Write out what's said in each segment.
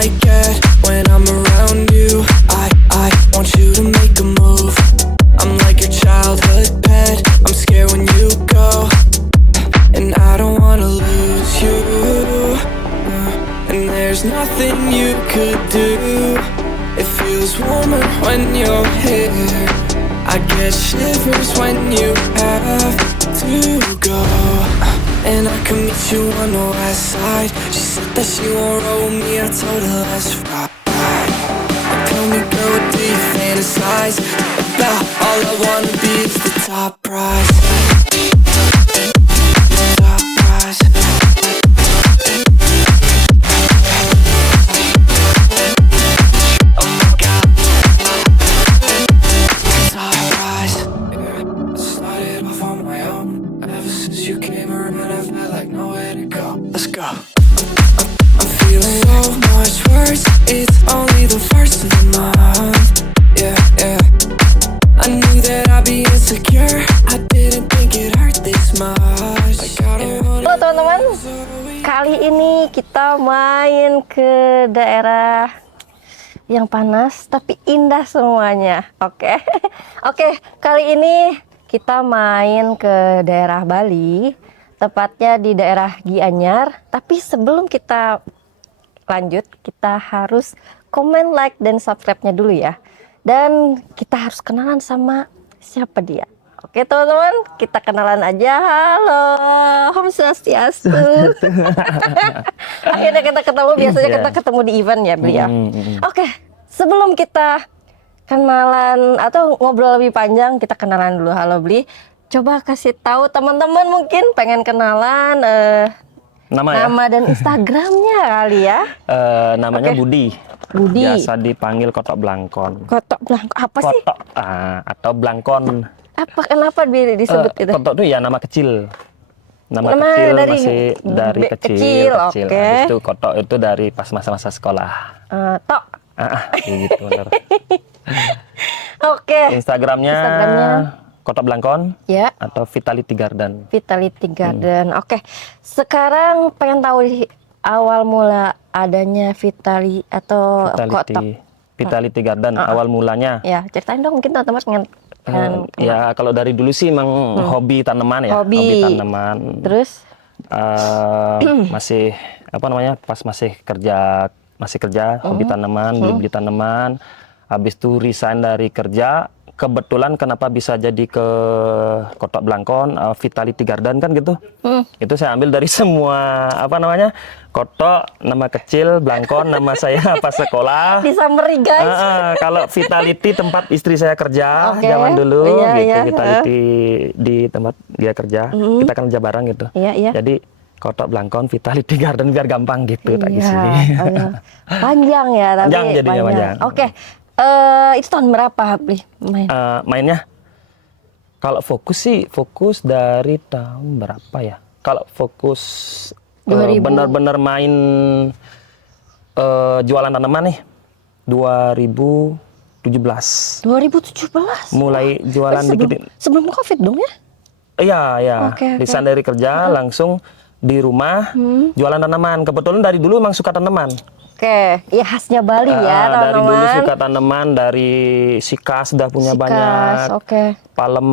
I get when I'm around you. I want you to make a move. I'm like your childhood pet. I'm scared when you go, and I don't wanna lose you. And there's nothing you could do. It feels warmer when you're here. I get shivers when you have to go. And I can meet you on the west side. She said that she won't roll with me, I told her let's ride. Tell me girl, what do you fantasize about? All I wanna be is the top prize. Top prize. Oh my God. Top prize. I started off on my own. Ever since you came around, I felt like nowhere to go. Let's go. I'm feeling so much worse. It's only the first of the month. Yeah, yeah. I knew that I'd be insecure. I didn't think it hurt this much. Like I don't wanna. Halo teman-teman, kali ini kita main ke daerah yang panas tapi indah semuanya. Oke. Oke, kali ini kita main ke daerah Bali, tepatnya di daerah Gianyar. Tapi sebelum kita lanjut, kita harus komen, like, dan subscribe-nya dulu ya. Dan kita harus kenalan sama siapa dia. Oke teman-teman, kita kenalan aja. Halo, Om Swastiastu. Akhirnya kita ketemu, biasanya kita ketemu di event ya Beli ya. Oke, sebelum kita kenalan atau ngobrol lebih panjang, kita kenalan dulu. Halo Beli, coba kasih tahu teman-teman mungkin pengen kenalan nama dan Instagramnya kali ya. Namanya Budi. Budi. Biasa dipanggil Kotok Blangkon. Kotok Blangkon apa sih? Kotok atau Blangkon. Apa kenapa disebut gitu? Kotok itu ya nama kecil. Nama Nama kecil dari masih kecil, kecil. oke. Habis itu Kotok itu dari pas masa-masa sekolah. Tok. Gitu bener. Oke. Instagramnya Kotok Blangkon Ya. atau Vitality Garden. Vitality Garden. Oke. Sekarang pengen tahu awal mula adanya Vitali atau Kotok. Vitality Garden awal mulanya. Ya, ceritain dong mungkin teman-teman pengen Ya kalau dari dulu sih emang hobi tanaman ya. Hobi tanaman. Terus masih apa namanya pas masih kerja hobi tanaman, beli tanaman. Habis itu resign dari kerja, kebetulan kenapa bisa jadi ke Kotok Blangkon, Vitality Garden kan gitu. Itu saya ambil dari semua apa namanya, Kotok nama kecil, Blangkon nama saya pas sekolah. Disameri guys. Kalau Vitality tempat istri saya kerja zaman dulu Iya, gitu. iya. Vitality di tempat dia kerja, kita kan kerja bareng gitu. Iya, iya. Jadi Kotok Blangkon Vitality Garden biar gampang gitu tak di Iya, sini. panjang ya tapi Panjang jadinya, panjang. Oke. Itu tahun berapa Beli main? Mainnya kalau fokus dari tahun berapa ya? Kalau fokus 2000. benar-benar main jualan tanaman nih 2017. 2017. Mulai jualan sebelum Covid dong ya? Iya. Oke. Resign dari kerja langsung di rumah jualan tanaman. Kebetulan dari dulu emang suka tanaman. Oke, ya khasnya Bali ya teman-teman. Dari dulu suka tanaman, dari sikas sudah punya banyak. Oke. Palem,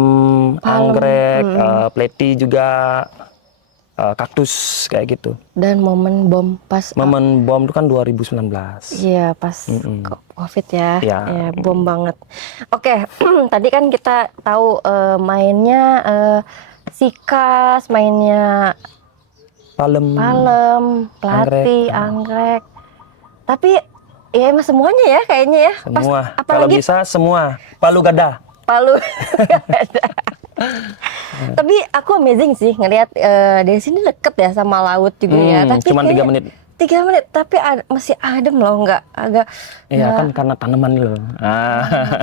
anggrek, pleti juga, kaktus kayak gitu. Dan momen bom pas Momen bom itu kan 2019. Iya, pas Covid ya. Iya. Ya, bom banget. Oke, tadi kan kita tahu mainnya sikas, mainnya Palem, plati, anggrek. Tapi ya emang semuanya ya kayaknya ya. semua. Kalau Apalagi bisa semua. Palu gada. Palu. Tapi aku amazing sih ngelihat dari sini deket ya sama laut juga ya. Tapi Cuma 3 menit. 3 menit, tapi masih adem loh, nggak agak. Iya kan karena tanaman loh.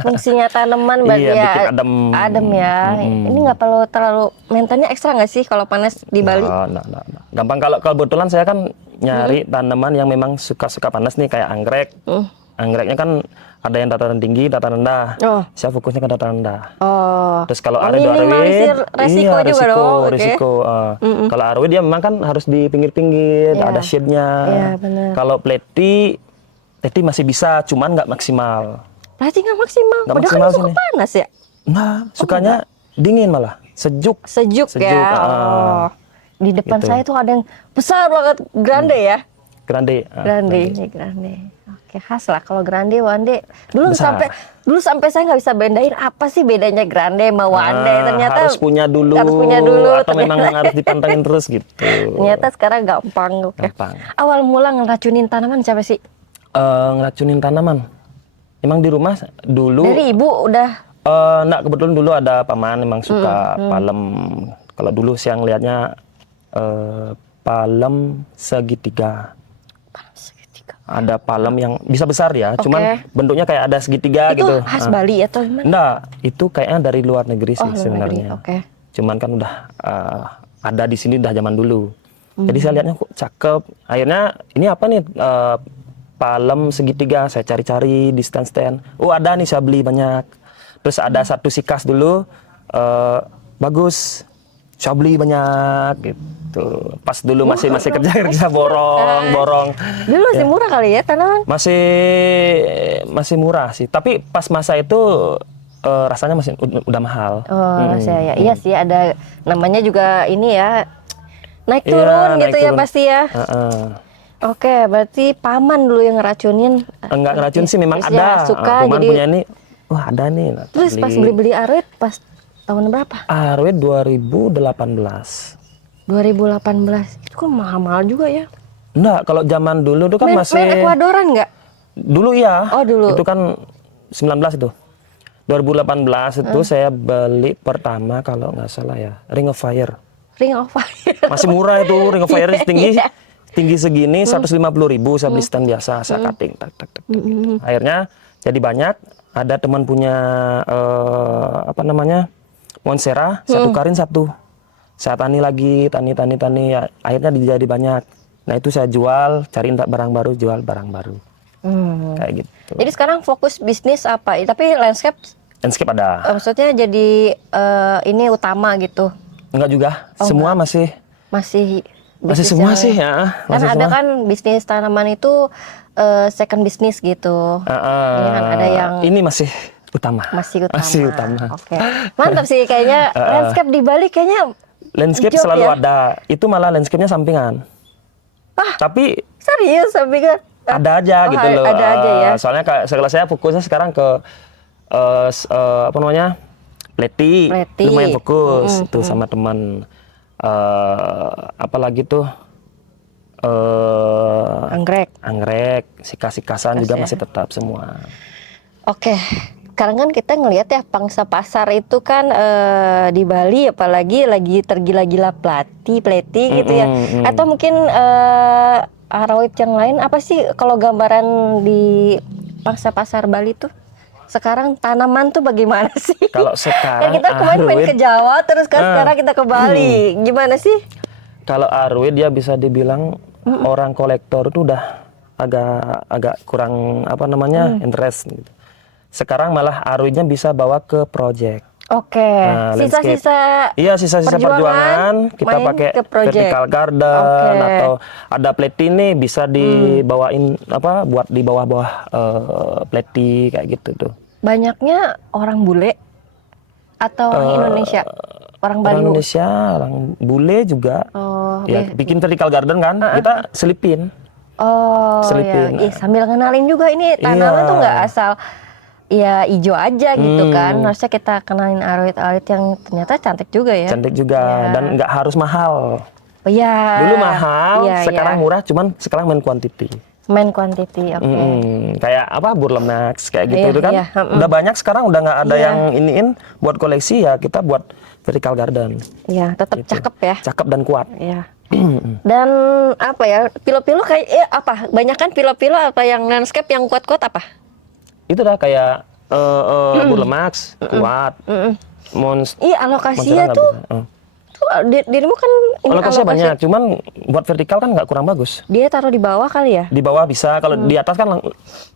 Fungsinya tanaman berarti Iya, ya bikin adem. ya. Ini nggak perlu terlalu maintenance ekstra nggak sih kalau panas di Bali? Nah. Gampang kalau kebetulan saya kan nyari tanaman yang memang suka panas nih kayak anggrek. Anggreknya kan ada yang dataran tinggi, dataran rendah. Saya fokusnya ke dataran rendah. Terus kalau aroid, resiko juga dong. Risiko. Kalau aroid dia memang kan harus di pinggir-pinggir, ada shade-nya. Iya, benar. Kalau pleti Jadi masih bisa, cuman nggak maksimal. Berarti nggak maksimal. Nggak Padahal maksimal kan suka sini. panas ya. Nah, sukanya dingin malah, sejuk. Sejuk ya. Oh. Di depan Gitu. saya tuh ada yang besar banget, grande ya. Grande. Grande, ini grande. Oke, khas lah kalau grande, wande. Dulu Besar. sampai saya nggak bisa bedain apa sih bedanya grande sama wande. Ternyata harus punya dulu, atau memang harus dipantengin terus gitu. Ternyata sekarang gampang. Oke. Gampang. Awal mula ngeracunin tanaman siapa sih? Ngeracunin tanaman. Emang di rumah dulu. Dari ibu udah. Nah, kebetulan dulu ada paman emang suka palem. Kalau dulu siang lihatnya palem segitiga. Ada palem yang bisa besar ya, Oke. cuman bentuknya kayak ada segitiga Itu gitu. khas Bali atau gimana? Enggak, itu kayaknya dari luar negeri sih luar sebenarnya. negeri, oke. Cuman kan udah ada di sini udah zaman dulu. Jadi saya lihatnya kok cakep. Akhirnya ini apa nih palem segitiga, saya cari-cari di stand-stand. Oh ada nih, saya beli banyak. Terus ada satu sikas dulu bagus, saya beli banyak gitu. Pas dulu masih kerja borong. Dulu masih murah kali ya tanaman? Masih murah sih. Tapi pas masa itu rasanya masih udah mahal. Oh, saya iya sih ada namanya juga ini ya. Naik Iya, turun naik gitu ya turun. pasti ya. Oke, berarti paman dulu yang ngeracunin. Enggak ngeracun sih, memang Ya, ada. suka Cuman jadi. punya ini, wah ada nih. Terus pas beli arwet pas tahun berapa? Arwet 2018. 2018. Itu kan mahal-mahal juga ya. Enggak, kalau zaman dulu itu kan masih. Main Ekuadoran nggak? Dulu iya. Oh, dulu. Itu kan 19 itu. 2018 itu saya beli pertama kalau nggak salah ya, Ring of Fire. Ring of Fire. Masih murah itu Ring of Fire, tinggi Iya. tinggi segini 150.000, saya beli stand biasa, saya cutting tak. Akhirnya jadi banyak, ada teman punya apa namanya? Monstera, saya tukarin satu. Saya tani lagi, tani ya, akhirnya jadi banyak. Nah, itu saya jual, cari barang baru, jual barang baru. Kayak gitu. Jadi sekarang fokus bisnis apa? Tapi landscape Landscape ada. maksudnya jadi ini utama gitu. Enggak juga, semua masih Masih semua yang- sih ya. Kan Masih ada semua. kan bisnis tanaman itu second bisnis gitu. Ini kan ada yang ini masih utama. masih utama. Masih utama. Oke. Mantap sih kayaknya landscape di Bali kayaknya Landscape hijau selalu ya? ada. Itu malah landscape-nya sampingan. Tapi serius tapi kan ada aja gitu loh. Ada aja ya. Soalnya kalau saya fokusnya sekarang ke apa namanya? Pleti. Pleti. Lumayan fokus itu sama teman apalagi tuh anggrek, sikas-sikasan juga ya. masih tetap semua. Oke. Sekarang kan kita ngelihat ya pangsa pasar itu kan di Bali apalagi lagi tergila-gila pleti gitu ya. Atau mungkin arawit yang lain apa sih kalau gambaran di pangsa pasar Bali tuh? Sekarang tanaman tuh bagaimana sih? Kalau Kan sekarang kita kemarin main ke Jawa terus kan sekarang kita ke Bali. Gimana sih? kalau arwid dia bisa dibilang orang kolektor itu udah agak kurang apa namanya interest gitu. Sekarang malah arwidnya bisa bawa ke project. Oke. Nah, landscape. Sisa-sisa Iya, sisa-sisa perjuangan kita main pakai ke project. vertical garden Oke. atau ada pleti nih bisa dibawain apa buat di bawah-bawah pleti kayak gitu tuh. Banyaknya orang bule atau orang Indonesia? Orang Bali. Orang Indonesia, orang bule juga. Oh, Ya, bikin vertical garden kan, kita selipin. Oh, Selipin. ya. Ih, sambil kenalin juga ini tanaman Iya. tuh nggak asal ya hijau aja gitu kan. Harusnya kita kenalin arawit-arawit yang ternyata cantik juga ya. Cantik juga Ya. dan nggak harus mahal. Oh iya. Dulu mahal, Iya, sekarang iya. murah, cuman sekarang main quantity. Main quantity, oke. Kayak apa Burlemax kayak gitu Iya, itu kan iya, udah banyak sekarang, udah nggak ada Iya. yang iniin buat koleksi, ya kita buat vertical garden. Iya, tetap cakep ya. Cakep dan kuat. Iya. Dan apa ya? Pilo-pilo kayak apa? Banyak kan pilo-pilo apa yang landscape yang kuat-kuat apa? Itu dah kayak Burlemax kuat. Iya, alokasinya tuh dirimu kan ini Alokasinya alokasi. banyak, cuman buat vertikal kan nggak kurang bagus. Dia taruh di bawah kali ya? Di bawah bisa, kalau di atas kan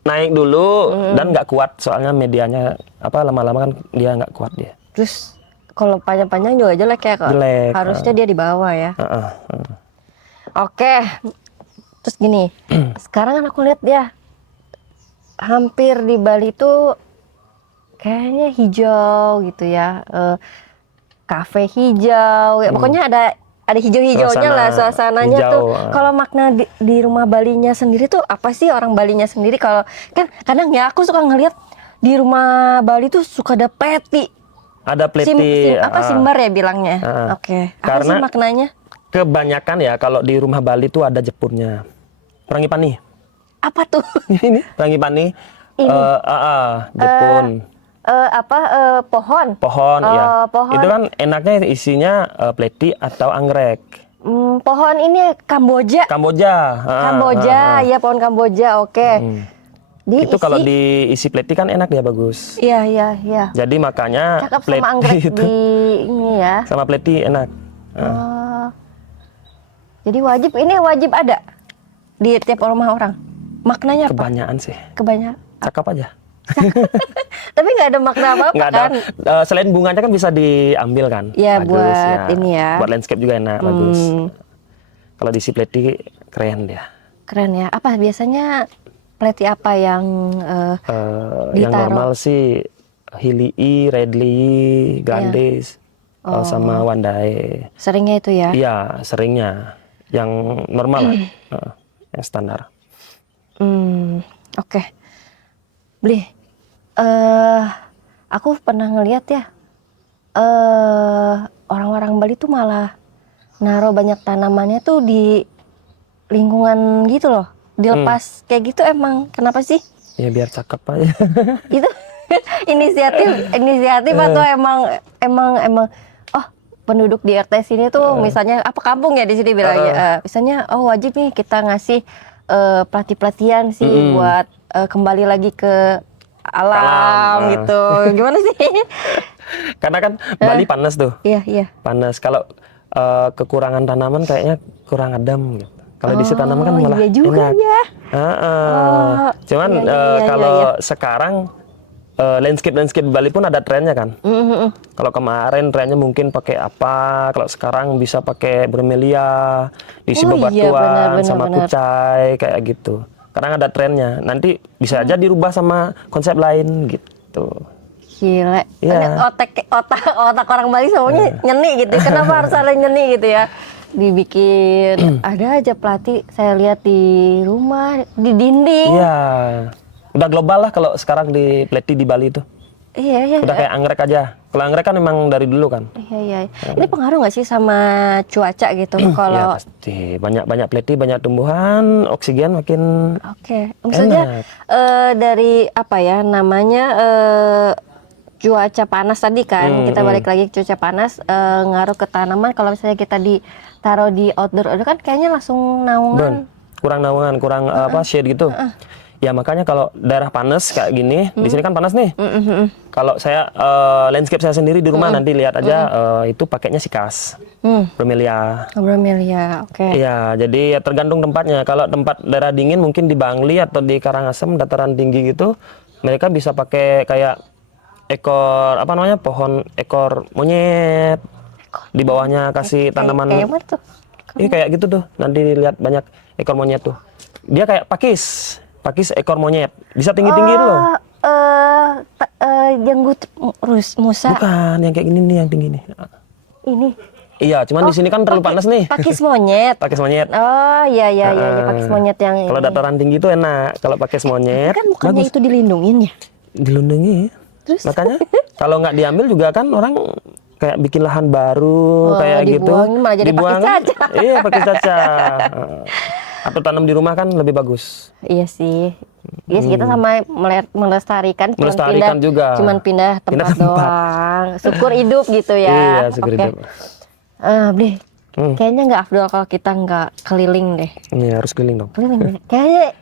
naik dulu dan nggak kuat, soalnya medianya apa lama-lama kan dia nggak kuat dia. Terus kalau panjang-panjang juga jelek ya kak? Jelek, Harusnya dia di bawah ya. Oke. Terus gini, sekarang kan aku lihat dia hampir di Bali tuh kayaknya hijau gitu ya. Kafe hijau, ya pokoknya ada hijau-hijaunya lah suasananya hijau, tuh. Kalau makna di rumah Balinya sendiri tuh apa sih orang Balinya sendiri? Kalau kan kadang ya aku suka ngeliat di rumah Bali tuh suka ada pleti. Ada pleti. Simbar ya bilangnya. Oke. Apa sih Karena maknanya? kebanyakan ya kalau di rumah Bali tuh ada jepurnya. Perangipani. Apa tuh? Ini perangipani. Ini. Jepun. Pohon. Pohon, ya. Pohon. Itu kan enaknya isinya pleti atau anggrek. Pohon ini Kamboja. Kamboja. Kamboja, ya pohon Kamboja. Oke. Itu kalau diisi pleti kan enak ya, bagus. Iya. Jadi makanya Cakep pleti sama anggrek itu di ini ya. sama pleti enak. Jadi wajib ada di tiap rumah orang. Maknanya apa? Kebanyakan sih. Kebanyakan. Cakep aja. Tapi nggak ada makna apa-apa Nggak ada. kan? Selain bunganya kan bisa diambil kan. Ya, Bagus, buat ini ya. Buat landscape juga enak, bagus. Kalau diisi pleti keren dia. Keren ya. Apa biasanya pleti apa yang Yang ditaruh? normal sih Hilii, Redley, Grandes, sama Wandae. Seringnya itu ya? Iya, seringnya. Yang normal lah, yang standar. Oke. Beli. Aku pernah ngeliat ya. Orang-orang Bali tuh malah naruh banyak tanamannya tuh di lingkungan gitu loh. Dilepas kayak gitu emang kenapa sih? Ya biar cakep aja. Itu inisiatif atau emang penduduk di RT sini tuh misalnya apa kampung ya di sini bilangnya misalnya wajib nih kita ngasih pelatihan sih buat kembali lagi ke alam gitu. Gimana sih? Karena kan Bali panas tuh. Iya. Panas. Kalau kekurangan tanaman kayaknya kurang adem gitu. Kalau diisi tanaman kan malah iya juga enak. ya. Cuman kalau sekarang landscape Bali pun ada trennya kan. Kalau kemarin trennya mungkin pakai apa, kalau sekarang bisa pakai bromelia, diisi bebatuan sama kucai kayak gitu. Kadang ada trennya. Nanti bisa aja dirubah sama konsep lain gitu. Gila. Iya. Otak orang Bali semuanya nyeni gitu. Kenapa harus ada nyeni gitu ya? Dibikin ada aja pelatih saya lihat di rumah, di dinding. Iya. Udah global lah kalau sekarang di pleti di Bali itu. Iya. Udah kayak anggrek aja. Kalau anggrek kan memang dari dulu kan. Iya. Ini pengaruh nggak sih sama cuaca gitu? Kalau ya pasti banyak pleti, banyak tumbuhan, oksigen makin. Oke. Maksudnya dari apa ya namanya cuaca panas tadi kan, kita balik lagi ke cuaca panas ngaruh ke tanaman. Kalau misalnya kita ditaruh di outdoor kan kayaknya langsung naungan. Kurang naungan, kurang shade gitu. Ya makanya kalau daerah panas kayak gini, di sini kan panas nih. Kalau saya landscape saya sendiri di rumah nanti lihat aja itu pakainya sikas, bromelia. Bromelia, oke. Iya, jadi ya tergantung tempatnya. Kalau tempat daerah dingin mungkin di Bangli atau di Karangasem dataran tinggi gitu, mereka bisa pakai kayak ekor pohon ekor monyet. Di bawahnya kasih tanaman. Kayak mana tuh? Iya kayak gitu tuh. Nanti dilihat banyak ekor monyet tuh. Dia kayak pakis ekor monyet. Bisa tinggi-tinggi itu loh. Janggut musa. Bukan, yang kayak gini nih yang tinggi nih. Ini. Iya, cuman di sini kan terlalu panas nih. Pakis monyet. Pakis monyet. Oh, iya, pakis monyet yang kalau dataran tinggi itu enak. Kalau pakis monyet, kan bukannya bagus. itu dilindungin ya? Dilindungi. Terus? Makanya kalau nggak diambil juga kan orang kayak bikin lahan baru kayak gitu. Malah jadi pakis caca. Iya, pakis caca. Atau tanam di rumah kan lebih bagus. Iya sih. Iya sih, kita sama melestarikan juga. Cuman pindah tempat doang. Syukur hidup gitu ya. Iya, syukur hidup. Beli. Kayaknya nggak afdol kalau kita nggak keliling deh. Iya, harus keliling dong. Keliling deh. Kayaknya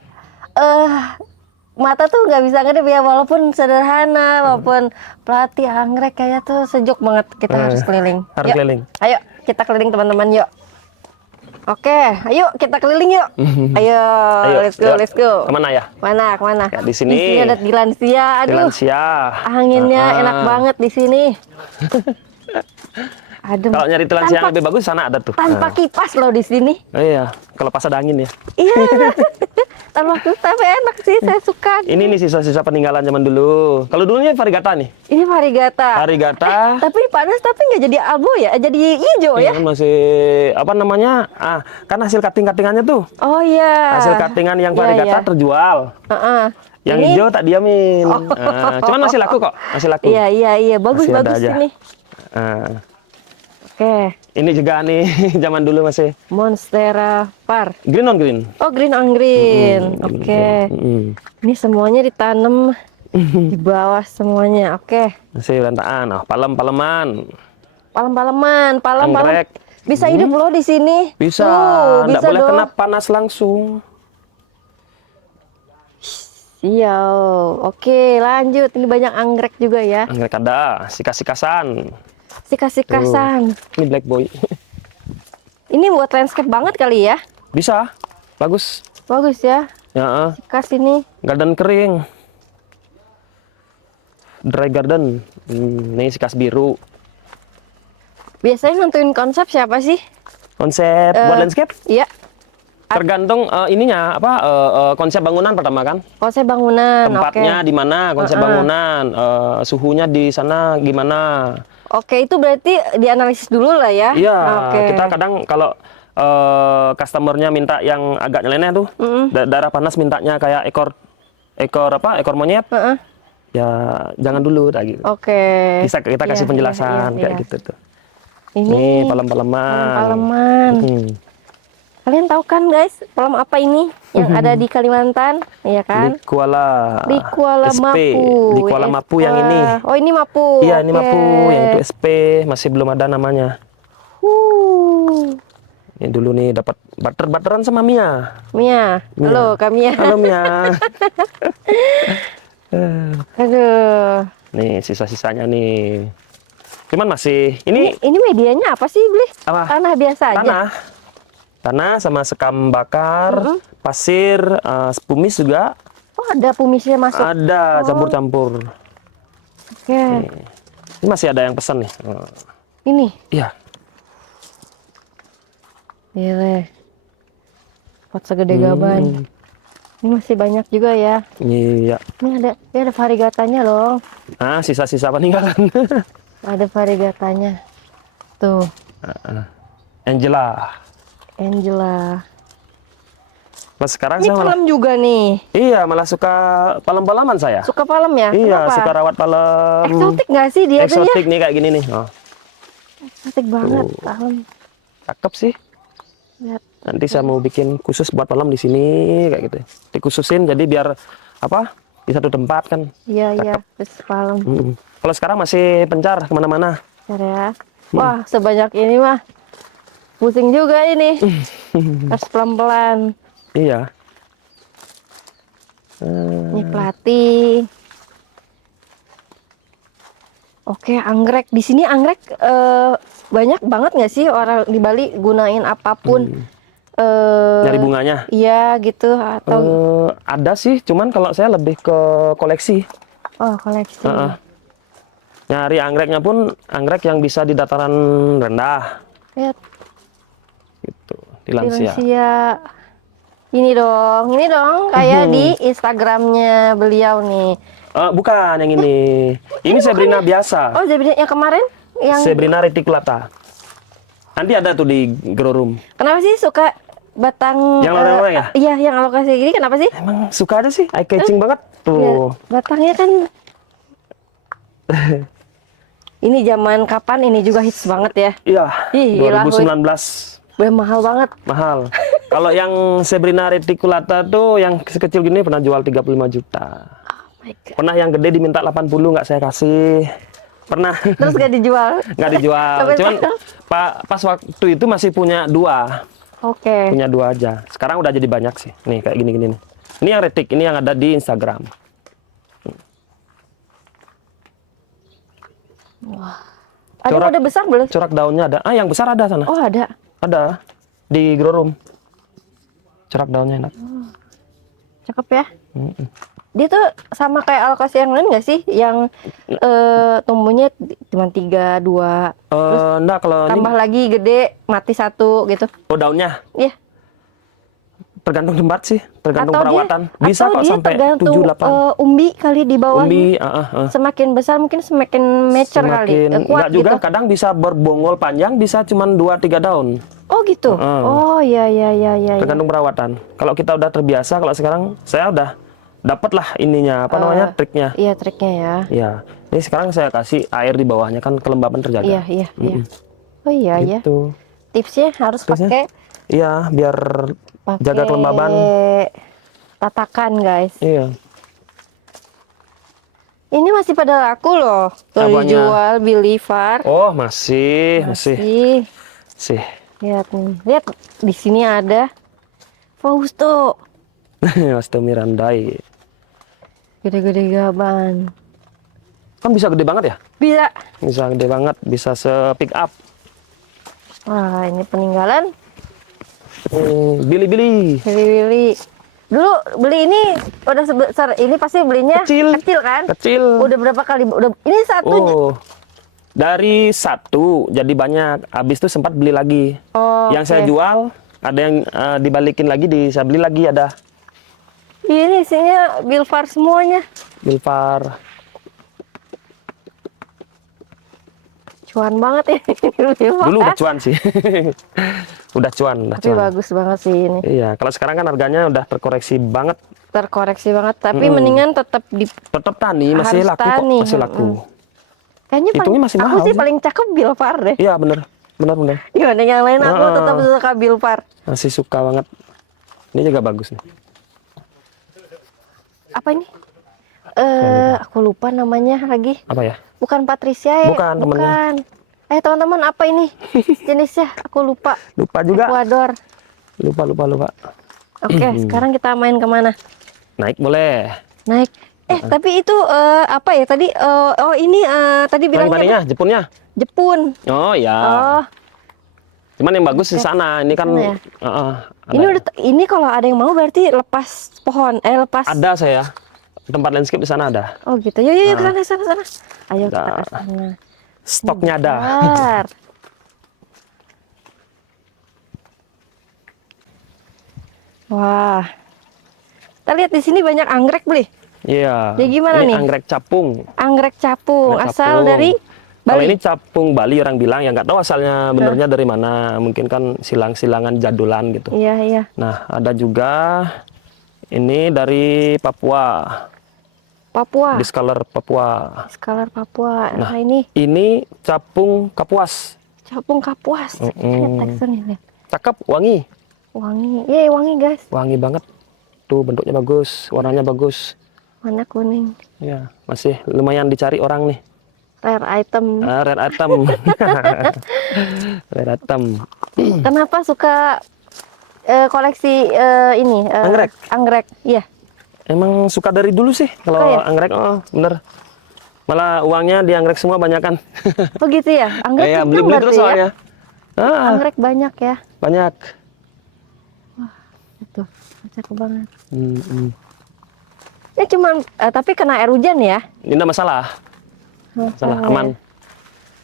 mata tuh nggak bisa ngedip ya, walaupun sederhana, walaupun pelatih anggrek kayak tuh sejuk banget. Kita harus keliling. Harus keliling. Ayo kita keliling teman-teman yuk. Oke, ayo kita keliling yuk. Ayo, let's go. Kemana ya? Kemana? Ya, di sini. Di sini ada dilansia. Aduh. Dilansia. Anginnya enak banget di sini. Adem. Kalau nyari telan siang Tanpa- lebih bagus sana ada tuh. Tanpa kipas loh di sini. Oh iya, kalau pas ada angin ya. Iya. Tanpa kipas tapi enak sih, saya suka. Ini nih sisa-sisa peninggalan zaman dulu. Kalau dulunya varigata nih. Ini varigata. Varigata. Tapi panas tapi nggak jadi albo ya, jadi hijau Iya, ya. kan masih apa namanya? Kan hasil cutting-cuttingannya tuh. Oh iya. Hasil cuttingan yang Iya, varigata iya. terjual. Heeh. Yang Ini- hijau tak diamin. Cuman masih laku kok, masih laku. Iya, bagus Masih ada bagus aja. ini. Ah, Oke, ini juga nih zaman dulu masih Monstera var. green on green. Oh, green on green. Oke. Ini semuanya ditanam di bawah semuanya. Oke. Masih berantakan. Oh, palem-paleman. Palem-paleman, palem. Anggrek. Bisa hidup loh di sini. Bisa, Tuh, nggak bisa boleh dong. kena panas langsung. Iya. Oke, lanjut. Ini banyak anggrek juga ya. Anggrek ada, sikas-sikasan. Sikas-sikasan. Ini black boy. Ini buat landscape banget kali ya. Bisa, bagus. Bagus ya. Ya, Sikas ini. garden kering. Dry garden. Ini sikas biru. Biasanya nentuin konsep siapa sih? Konsep buat landscape Iya. tergantung ininya apa konsep bangunan pertama kan. Konsep bangunan. Tempatnya di mana, konsep bangunan, suhunya di sana gimana. Oke, itu berarti dianalisis dulu lah ya. Iya, Oke. kita kadang kalau customernya minta yang agak nyeleneh tuh, daerah panas mintanya kayak ekor monyet, Heeh. ya jangan dulu, gitu. Oke. Bisa kita kasih Iya, penjelasan iya, kayak iya. gitu tuh. Ini Nih palem-paleman. Palem-paleman. Kalian tahu kan guys, palem apa ini yang ada di Kalimantan, iya kan? Di Kuala Di Kuala SP. Mapu. Di Kuala Mapu yang ini. Oh, ini Mapu. Iya, ini Oke. Mapu, yang itu SP masih belum ada namanya. Ini dulu nih dapat barteran sama Mia. Mia. Halo, Kak Mia. Halo Mia. Aduh. Nih sisa-sisanya nih. Cuman masih ini Ini medianya apa sih, Bli? Apa? Tanah biasa aja. tanah sama sekam bakar, pasir, pumis juga Oh, ada pumisnya masuk. ada campur-campur. Oke. Ini masih ada yang pesan nih. Ini. Iya. Gile. Pot segede gaban. Ini masih banyak juga ya. Iya. Ini ada varigatanya loh. Ah, sisa-sisa peninggalan. Ada variegatanya. Tuh, Angela. Angela. Mas sekarang Ini saya malah palem juga nih. iya malah suka palem-paleman saya. Suka palem ya? Iya, Kenapa? suka rawat palem. Eksotik nggak sih dia tuh ya? Eksotik nih kayak gini nih. Oh, Eksotik banget palem. cakep sih. Lihat. Nanti saya mau bikin khusus buat palem di sini kayak gitu. Dikhususin jadi biar apa? Di satu tempat kan. Iya, terus palem. Kalau sekarang masih pencar kemana-mana. Bentar ya. Wah, sebanyak ini mah. Pusing juga ini. Harus pelan-pelan. Iya. Ini pelatih. Oke, anggrek. Di sini anggrek banyak banget nggak sih orang di Bali gunain apapun? Nyari bunganya. Iya gitu atau Ada sih, cuman kalau saya lebih ke koleksi. koleksi. Nyari anggreknya pun anggrek yang bisa di dataran rendah, Lihat, gitu. Di lansia. Ini dong kayak di Instagramnya beliau nih. Bukan yang ini. Ini Sebrina biasa. Oh, jadi yang kemarin yang Sebrina reticulata. Nanti ada tuh di grow room. kenapa sih suka batang Yang loreng-loreng ya? Iya, yang alokasi gini kenapa sih? Emang suka ada sih, eye catching banget. Iya, Tuh. batangnya kan ini zaman kapan ini juga hits banget ya. Iya, Ih, gila, 2019. Mahal banget. Mahal. Kalau yang Sebrina reticulata tuh yang sekecil gini pernah jual 35 juta. Oh my God. Pernah yang gede diminta 80 nggak saya kasih. Pernah. Terus gak dijual? Nggak dijual. Sampai Cuman sekarang? pas waktu itu masih punya 2. Oke. Punya 2 aja. Sekarang udah jadi banyak sih. Nih kayak gini-gini nih. Ini yang retik, ini yang ada di Instagram. Ada Corak- udah besar belum? Corak daunnya ada. Yang besar ada sana. Oh, ada. Ada. Di grow room. Corak daunnya enak. Cakep ya. Dia tuh sama kayak alokasi yang lain nggak sih? Yang tumbuhnya Cuman 3, 2. Enggak, kalau Tambah ini lagi gede, mati 1 gitu. daunnya Iya. tergantung tempat sih, tergantung Atau perawatan. dia, Bisa atau kok dia sampai tergantung 7 8. umbi kali di bawahnya. Umbi, Semakin besar mungkin semakin mature kali, semakin kuat enggak juga, gitu. kadang bisa berbongol panjang, bisa cuman 2 3 daun. Oh gitu. Oh iya iya iya iya. Tergantung perawatan. Kalau kita udah terbiasa, kalau sekarang saya udah dapet lah ininya, apa namanya, triknya. Iya, triknya ya. Ya, ini sekarang saya kasih air di bawahnya, kan kelembaban terjaga. Iya iya iya. Oh iya ya. Gitu. Tipsnya harus Tipsnya? pakai Iya, biar jaga kelembaban. tatakan guys. Iya. Ini masih pada laku loh. Tuh Apanya? dijual Bilifar. Oh, masih. Masih. Sih. Lihat nih. Lihat di sini ada Fausto. Mas Mirandai. Gede-gede gaban. Kan bisa gede banget ya? Bisa. Bisa gede banget, bisa se-pick up. Wah, ini peninggalan Bili-bili. Willy. Dulu beli ini udah sebesar ini, pasti belinya Kecil. kan? Kecil. Udah berapa kali? Udah ini satu. Oh. Dari 1 jadi banyak. Habis itu sempat beli lagi. Oh, Yang saya oke. jual, ada yang dibalikin lagi, saya beli lagi ada. Ini isinya Bilfar semuanya. Bilfar. Cuan banget ya. Bilfar. Dulu udah cuan sih. Udah cuan, udah Tapi cuan. bagus banget sih ini. Iya, kalau sekarang kan harganya udah terkoreksi banget. Terkoreksi banget. Tapi mendingan tetap di. Tetap tani, masih Harus laku tani. kok, masih laku. Kayaknya Hitungnya masih aku mahal sih sih. paling cakep Bilfar deh. Iya, bener. Bener. Dibanding yang lain aku Ah. tetap suka Bilfar. Masih suka banget. Ini juga bagus nih. Apa ini? Aku lupa namanya lagi. Apa ya? Bukan Patricia ya? Bukan, temennya. Teman-teman, apa ini jenisnya? Aku lupa. Lupa juga. Ecuador. Lupa. Oke, sekarang kita main kemana? Naik boleh. Naik. Tapi itu apa ya tadi? Ini tadi Lagi bilangnya mananya? apa? Jepunnya? Jepun. Oh ya. Oh, Cuman yang bagus di sana. Ini kan sana ya? ada. ini kalau ada yang mau berarti lepas pohon, lepas. Ada saya. Tempat landscape di sana ada. Oh gitu. Yuk ke sana. Ayo kita Ada. ke sana. Stoknya ada. Bentar. Wah. Kita lihat di sini banyak anggrek, Beli. Iya. Ya, gimana Ini nih? anggrek capung. Anggrek capung, Anggrek asal capung. dari Kalau Bali. ini capung Bali orang bilang, ya nggak tahu asalnya benernya dari mana. Mungkin kan silang-silangan jadulan gitu. Iya. Nah, ada juga ini dari Papua. Papua. Discolor Papua. Skalar Papua. Nah, Nah, ini Ini capung Kapuas. capung Kapuas. Lihat teksturnya, lihat. Cakep, wangi. Wangi. Yeay, wangi, guys. Wangi banget. Tuh bentuknya bagus, warnanya bagus. Warna kuning. Ya, masih lumayan dicari orang nih. Rare item. Red item. Red item. Kenapa suka koleksi ini? Anggrek? Anggrek, iya. Emang suka dari dulu sih kalau Suka ya? anggrek, bener. Malah uangnya di anggrek semua banyak kan. Oh gitu ya? Anggrek Iya, kencang beli-beli berarti terus ya? soalnya. Anggrek banyak ya? Banyak. Itu, cakep banget. Hmm. Ya cuman, tapi kena air hujan ya? Ini enggak masalah. Masalah, aman.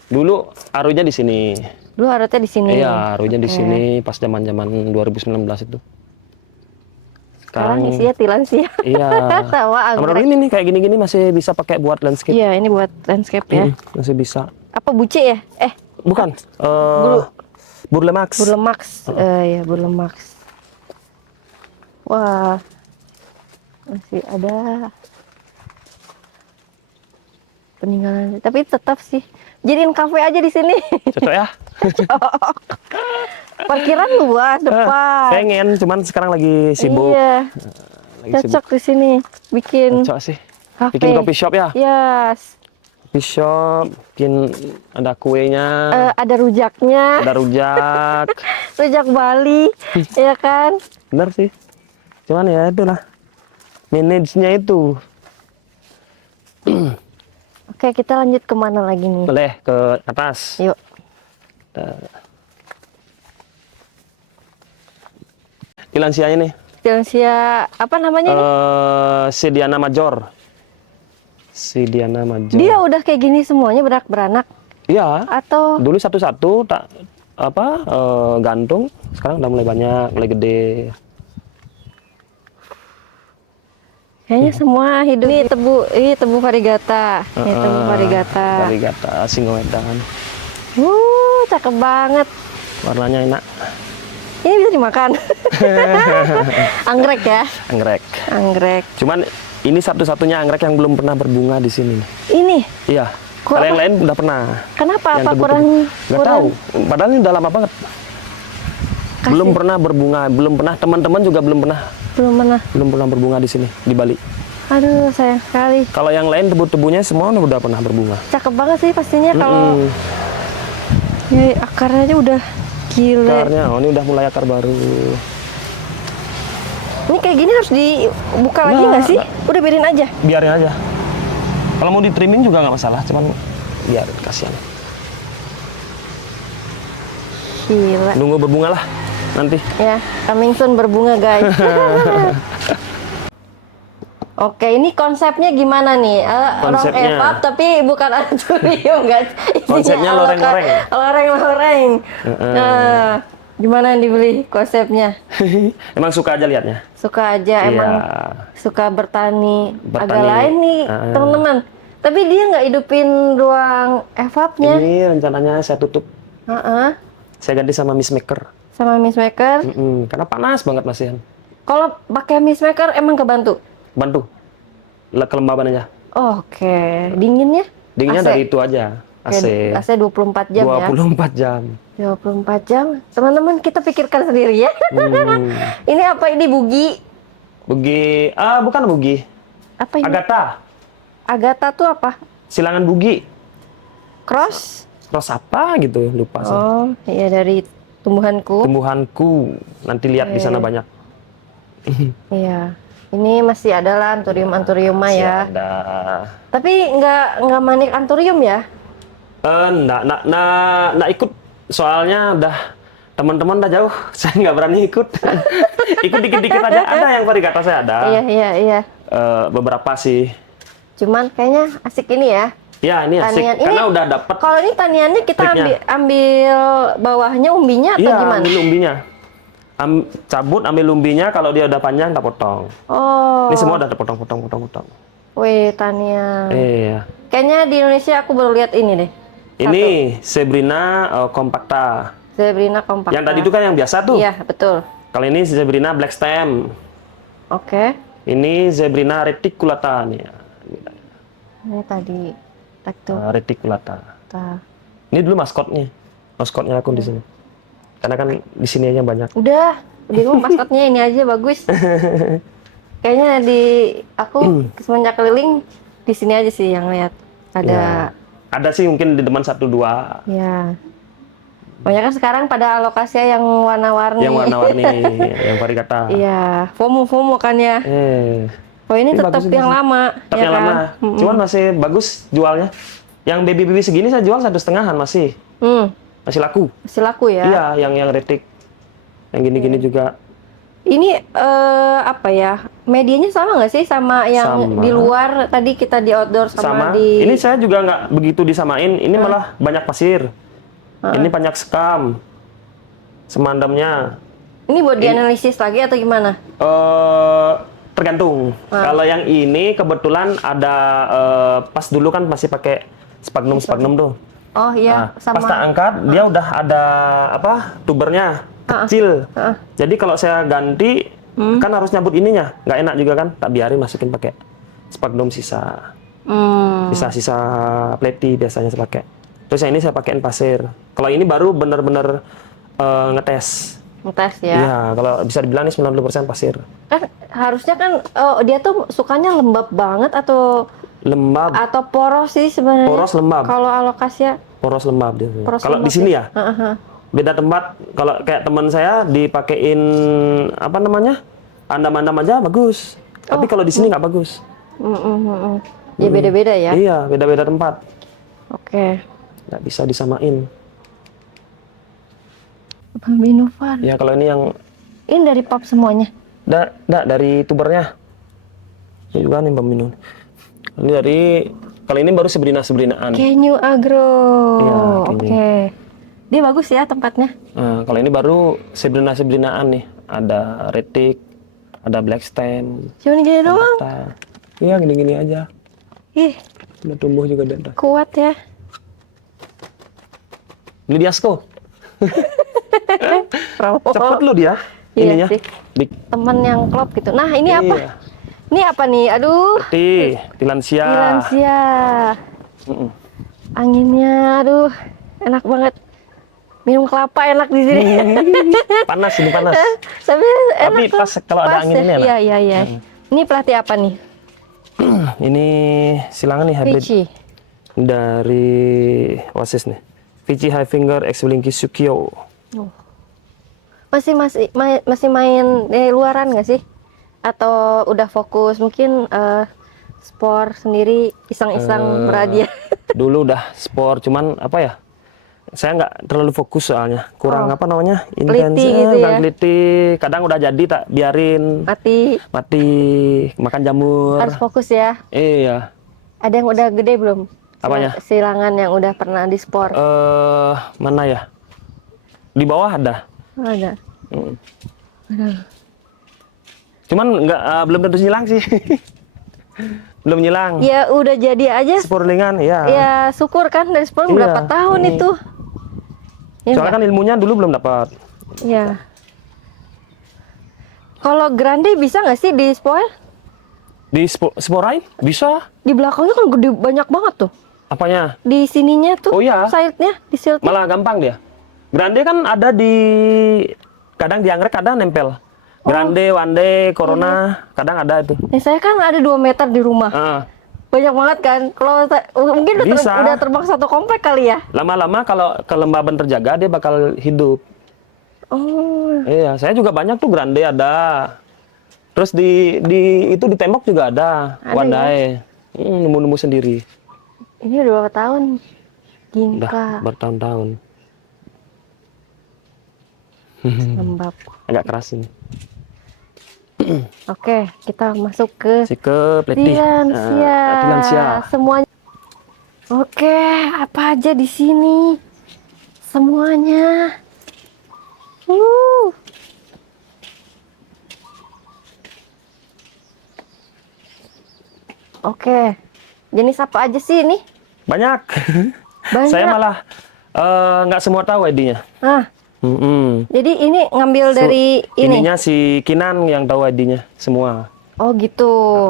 Dulu arunya di sini. Dulu harusnya di sini. Iya, arunya di sini pas zaman-zaman 2019 itu. Sekarang isinya tilansia. Iya. Sama Nomor anggrek. ini nih kayak gini-gini masih bisa pakai buat landscape. Iya, ini buat landscape ya. Masih bisa. Apa buce ya? Bukan. Burlemax. Burlemax. Ya, Burlemax. Wah. Masih ada peninggalan. Tapi tetap sih jadiin kafe aja di sini. Cocok ya? Parkiran luas depan. Pengen, cuman sekarang lagi sibuk. Iya. Lagi Cocok di sini bikin Cocok sih. kafe. Bikin coffee shop ya? Yes. Coffee shop, bikin ada kuenya, Ada rujaknya. ada rujak. Rujak Bali, ya kan? Bener sih. Cuman ya itulah. Manage-nya itu. Oke, kita lanjut kemana lagi nih? Boleh ke atas. Yuk. Di lansianya nih. Silansia, apa namanya nih? Sidiana Major. Sidiana Major. Dia udah kayak gini semuanya beranak-beranak. Iya. Atau Dulu satu-satu tak gantung. Sekarang udah mulai banyak, mulai gede. kayaknya semua hidup ini tebu varigata. Ini tebu varigata. Varigata Singoedan. Cakep banget. Warnanya enak. Ini bisa dimakan. Anggrek ya? Anggrek. Anggrek. Cuman ini satu-satunya anggrek yang belum pernah berbunga di sini. Ini? Iya. Kok Kalau yang apa? lain udah pernah. Kenapa? Yang Apa tebu-tebu. Nggak kurang? tahu. Padahal ini udah lama banget. Belum pernah berbunga, belum pernah. Teman-teman juga belum pernah berbunga di sini, di Bali. Aduh, sayang sekali. Kalau yang lain tebu-tebunya semua udah pernah berbunga. Cakep banget sih pastinya kalau ya, akarnya aja udah gile. Akarnya, ini udah mulai akar baru. Ini kayak gini harus dibuka lagi nggak sih? Udah biarin aja. Biarin aja. Kalau mau di trimming juga nggak masalah, cuman biar kasihan. Gila. Nunggu berbunga lah nanti. Ya, coming soon berbunga guys. Oke, ini konsepnya gimana nih? Konsepnya. Evap tapi bukan anturium guys. Isinya Konsepnya loreng-loreng. Loreng-loreng. Nah, gimana yang dibeli konsepnya? Emang suka aja liatnya. Suka aja, Iya. emang suka bertani. Agak Bertani. lain nih teman-teman. Tapi dia nggak hidupin ruang evapnya. Ini rencananya saya tutup. Heeh. Saya ganti sama mist maker. Sama mist maker. Karena panas banget masihan. Kalau pakai mist maker emang kebantu? Bantu. Kelembaban aja. Oke. Dinginnya? Dinginnya AC? dari itu aja. AC. AC 24 jam 24 jam. ya? 24 jam. Teman-teman kita pikirkan sendiri ya. Ini apa ini bugi? Bugi, bukan bugi. Apa ini? Agatha. Agatha tuh apa? Silangan bugi. Cross? Terus apa gitu, lupa saya. Oh, iya dari tumbuhanku. Tumbuhanku. Nanti lihat di sana banyak. Iya. Ini masih ada lah anturium mah ya. Ada. Tapi nggak manik anturium ya? Nggak ikut. Soalnya udah teman-teman udah jauh. Saya nggak berani ikut. Ikut dikit-dikit aja. Ada yang varigata saya ada. Iya. Beberapa sih. Cuman kayaknya asik ini ya. Ya, ini asik. Tanian. Karena Ini, udah dapat. Kalau ini taniannya kita ambil bawahnya umbinya atau Iya, gimana? ambil umbinya. Cabut, ambil umbinya. Kalau dia udah panjang, kita potong. Oh. Ini semua udah potong. Wih, tanian. Iya. Kayaknya di Indonesia aku baru lihat ini deh. Ini Zebrina compacta. Zebrina compacta. Yang tadi itu kan yang biasa tuh. Iya, betul. Kalau ini Zebrina black stem. Oke. Ini Zebrina reticulata nih. Ini tadi tuh. Reticulata. Tah. Ini dulu maskotnya aku di sini. Karena kan di sini aja banyak. Udah bingung maskotnya ini aja bagus. Kayaknya aku semenjak keliling di sini aja sih yang lihat ada. Ya. Ada sih mungkin di depan 1-2. Ya. Banyak kan sekarang pada alokasi yang warna-warni. Yang warna-warni, yang varigata. Iya, FOMO kan ya. Oh ini tetap bagus, yang lama. Tetap ya yang kan? lama. Cuman masih bagus jualnya. Yang baby segini saya jual 1,5-an masih. Masih laku. Masih laku ya? Iya, yang retik. Yang gini-gini juga. Ini apa ya? Medianya sama nggak sih sama yang Sama. di luar tadi kita di outdoor sama di. Ini saya juga nggak begitu disamain. Ini malah banyak pasir. Ini banyak sekam. Semandamnya. Ini buat dianalisis lagi atau gimana? Tergantung. Kalau yang ini kebetulan ada pas dulu kan masih pakai sphagnum tuh. Oh iya, Pas tak angkat dia udah ada tubernya kecil. Jadi kalau saya ganti kan harus nyabut ininya, nggak enak juga kan? Tak biarin masukin pakai sphagnum sisa. Sisa-sisa pleti biasanya saya pakai. Terus yang ini saya pakein pasir. Kalau ini baru bener-bener ngetes. Ngetes ya. Iya, kalau bisa dibilang ini 90% pasir. Kan harusnya kan dia tuh sukanya lembab banget atau Lembab. atau poros sih sebenarnya. Poros lembab. Kalau alokasinya Poros lembab dia. poros Kalau lembab di sini ya, Heeh. beda tempat. Kalau kayak teman saya dipakein apa namanya? Andam-andam aja bagus. Tapi kalau di sini nggak bagus. Ya beda-beda ya. Iya, beda-beda tempat. Oke. Nggak bisa disamain. Bambinovar. Ya kalau ini yang Ini dari pop semuanya. dari tubernya. Ini juga nih Bambino. Ini dari Kalau ini baru sebrina-sebrinaan. Kenyu Agro. Iya, Oke. Kenyu. Dia bagus ya tempatnya. Kalau ini baru sebrina-sebrinaan nih. Ada retic, ada blackstand. Cuma gini doang. Iya, gini-gini aja. Ih, Udah tumbuh juga udah. kuat ya. Beli di Asko. Promo. Cepet lu dia. Iya Ininya. sih. Temen yang klop gitu. Nah, ini apa? Iya. Ini apa nih? Aduh. Tilansia. Lansia. Anginnya, aduh, enak banget. Minum kelapa enak di sini. Panas ini panas. Tapi enak. Tapi pas kalau ada angin ya. ini enak. Iya, iya, iya. Ini pelatih apa nih? Ini silangan nih hybrid Vici. dari Oasis nih. Vici High Finger X Blinky Sukyo. Masih main luaran nggak sih? Atau udah fokus mungkin sport sendiri iseng-iseng berhadiah? Dulu udah sport, cuman apa ya? Saya nggak terlalu fokus soalnya. Kurang apa namanya? Intens, gitu ya? teliti. Kadang udah jadi tak biarin. Mati makan jamur. Harus fokus ya. Iya. Ada yang udah gede belum? Apanya? Silangan yang udah pernah di sport. Mana ya? Di bawah ada. Ada. Cuman nggak belum tentu nyilang sih. Belum nyilang. Ya udah jadi aja. Sportlingan, ya. Ya syukur kan dari sport berapa tahun itu. Ya, soalnya kan ilmunya dulu belum dapat. Iya. Kalau grande bisa nggak sih di spoil? Di sporain bisa. Di belakangnya kan gede banyak banget tuh. Apanya? Di sininya tuh. Oh iya. Side-nya, di shield. Malah gampang dia. Grande kan ada di kadang di anggrek, kadang nempel. Grande, Wande, Corona, kadang ada itu. Saya kan ada 2 meter di rumah. Banyak banget kan. Kalau mungkin udah terbang satu komplek kali ya. Lama-lama kalau kelembaban terjaga dia bakal hidup. Oh. Iya, saya juga banyak tuh Grande ada. Terus di tembok juga ada. Wandae. Nemu-nemu sendiri. Ini udah berapa tahun? Ginkga. Udah bertahun-tahun. Lembab. Agak keras ini. Oke, kita masuk ke Tilansia. Tilansia. Semuanya. Oke, apa aja di sini? Semuanya. Oke. Jenis apa aja sih ini? Banyak. Saya malah nggak semua tahu ID-nya. Jadi ini ngambil dari ini? Ininya si Kinan yang tahu ID-nya semua. Oh gitu.